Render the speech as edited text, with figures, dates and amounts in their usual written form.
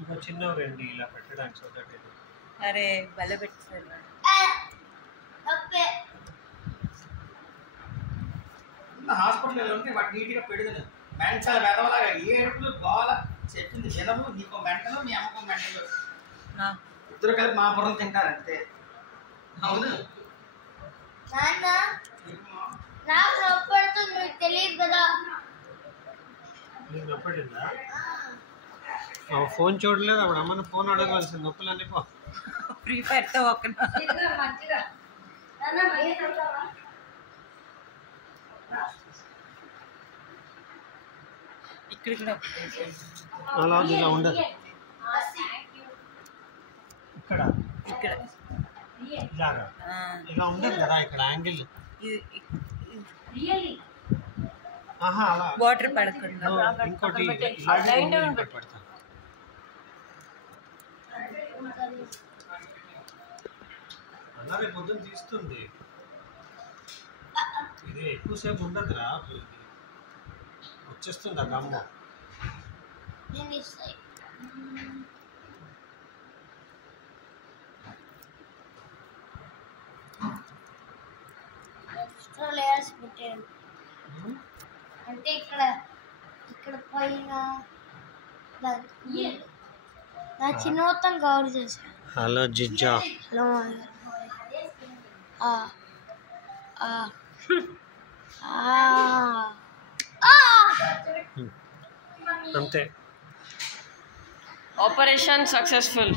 ఇంకా చిన్నవరండి ఇలా పెట్టడానికి సోదటి. అరే బల పెట్టారు హాస్పిటల్ ఉంటే వాటి నీట్గా పెడుతుంది. మెంటల్ వెదవలాగా ఏడుపులు గోల చెప్పింది వినము. నీకు మెంటలు మీ అమ్మకు మెంటలు ఇద్దరు కలిపి మా బుర్రం తింటారంతే. అవును నాకు నొప్పడుతుంది, మీకు తెలియదు కదా. నీకు నొప్పడిందా? ఫోన్ చూడలేదు అప్పుడు అమ్మని ఫోన్ అడగవలసింది. నొప్పులన్నీ పో. ఫ్రీ ఫైర్తో ఒక ఇక్కడ కూడా అలా ఇలా ఉండదు. ఇక్కడ ఇక్కడ ఇలాగా ఇలా ఉండదు కదా ఇక్కడ యాంగిల్. ఆహా అలా వాటర్ పడకుండా ఇంకోటి పెడతాను. అలా రేపు పొద్దున్న తీస్తుంది. ఇది ఎక్కువసేపు ఉండదురా, వచ్చేస్తుంది ఆ గమ్మ. ఎక్స్ట్రా లేయర్స్ పెట్టాను అంటే ఇక్కడ పైన నా చిన్న మొత్తం కవర్ చేశాను. హలో జిజ్జా. హలో అంతే. Operation successful.